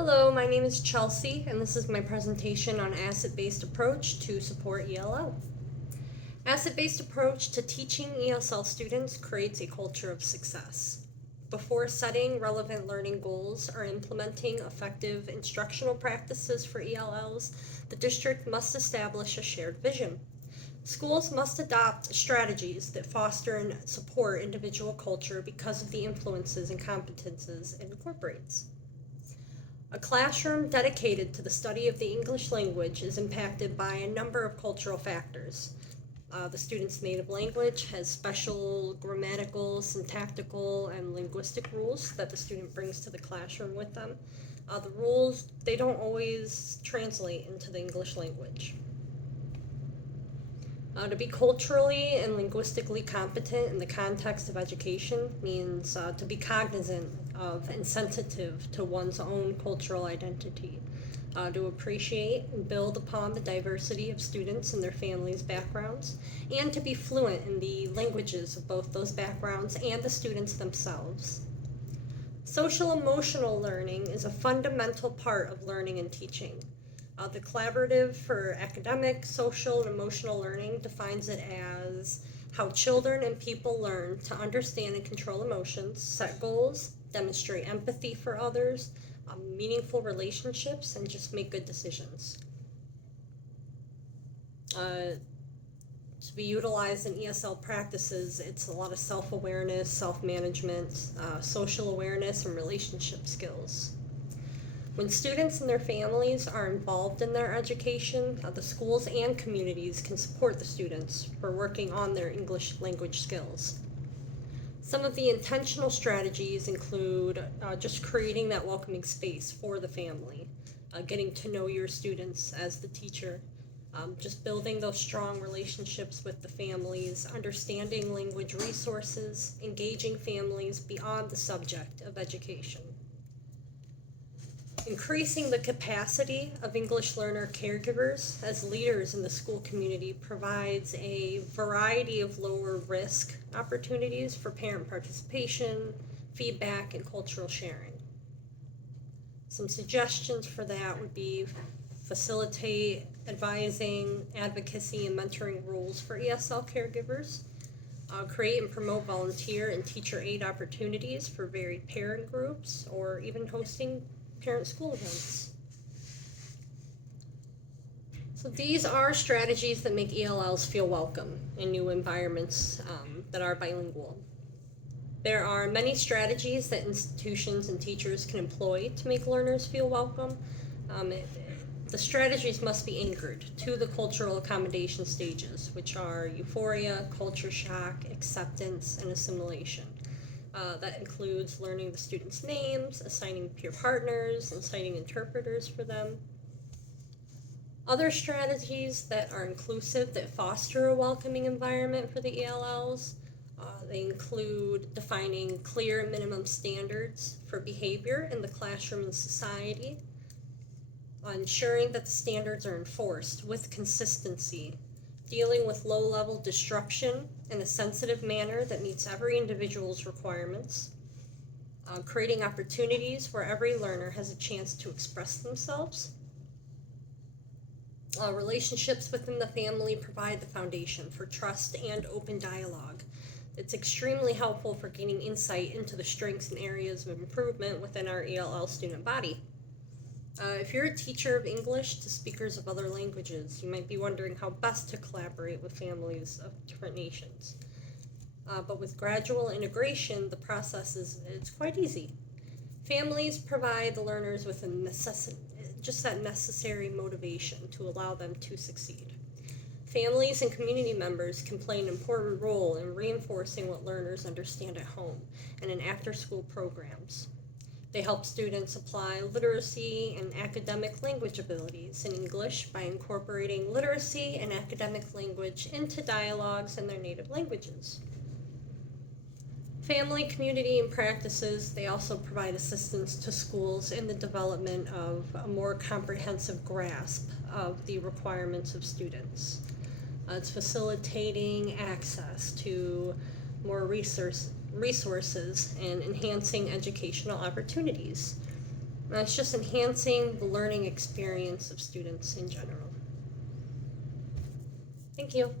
Hello, my name is Chelsea, and this is my presentation on asset-based approach to support ELL. Asset-based approach to teaching ESL students creates a culture of success. Before setting relevant learning goals or implementing effective instructional practices for ELLs, the district must establish a shared vision. Schools must adopt strategies that foster and support individual culture because of the influences and competences it incorporates. A classroom dedicated to the study of the English language is impacted by a number of cultural factors. The student's native language has special grammatical, syntactical, and linguistic rules that the student brings to the classroom with them. The rules, they don't always translate into the English language. To be culturally and linguistically competent in the context of education means to be cognizant of and sensitive to one's own cultural identity, to appreciate and build upon the diversity of students and their families' backgrounds, and to be fluent in the languages of both those backgrounds and the students themselves. Social emotional learning is a fundamental part of learning and teaching. The collaborative for academic, social, and emotional learning defines it as how children and people learn to understand and control emotions, set goals, demonstrate empathy for others, meaningful relationships, and just make good decisions. To be utilized in ESL practices, it's a lot of self-awareness, self-management, social awareness, and relationship skills. When students and their families are involved in their education, the schools and communities can support the students for working on their English language skills. Some of the intentional strategies include just creating that welcoming space for the family, getting to know your students as the teacher, just building those strong relationships with the families, understanding language resources, engaging families beyond the subject of education. Increasing the capacity of English learner caregivers as leaders in the school community provides a variety of lower risk opportunities for parent participation, feedback, and cultural sharing. Some suggestions for that would be facilitate advising, advocacy, and mentoring rules for ESL caregivers, create and promote volunteer and teacher aid opportunities for varied parent groups, or even hosting parent school events. So these are strategies that make ELLs feel welcome in new environments that are bilingual. There are many strategies that institutions and teachers can employ to make learners feel welcome. The strategies must be anchored to the cultural accommodation stages, which are euphoria, culture shock, acceptance, and assimilation. That includes learning the students' names, assigning peer partners, and citing interpreters for them. Other strategies that are inclusive, that foster a welcoming environment for the ELLs, they include defining clear minimum standards for behavior in the classroom and society, ensuring that the standards are enforced with consistency, dealing with low-level disruption in a sensitive manner that meets every individual's requirements, creating opportunities where every learner has a chance to express themselves. Relationships within the family provide the foundation for trust and open dialogue. It's extremely helpful for gaining insight into the strengths and areas of improvement within our ELL student body. If you're a teacher of English to speakers of other languages, you might be wondering how best to collaborate with families of different nations. But with gradual integration, the process is quite easy. Families provide the learners with just that necessary motivation to allow them to succeed. Families and community members can play an important role in reinforcing what learners understand at home and in after-school programs. They help students apply literacy and academic language abilities in English by incorporating literacy and academic language into dialogues in their native languages. Family, community, and practices, they also provide assistance to schools in the development of a more comprehensive grasp of the requirements of students. It's facilitating access to more resources and enhancing educational opportunities. And it's just enhancing the learning experience of students in general. Thank you.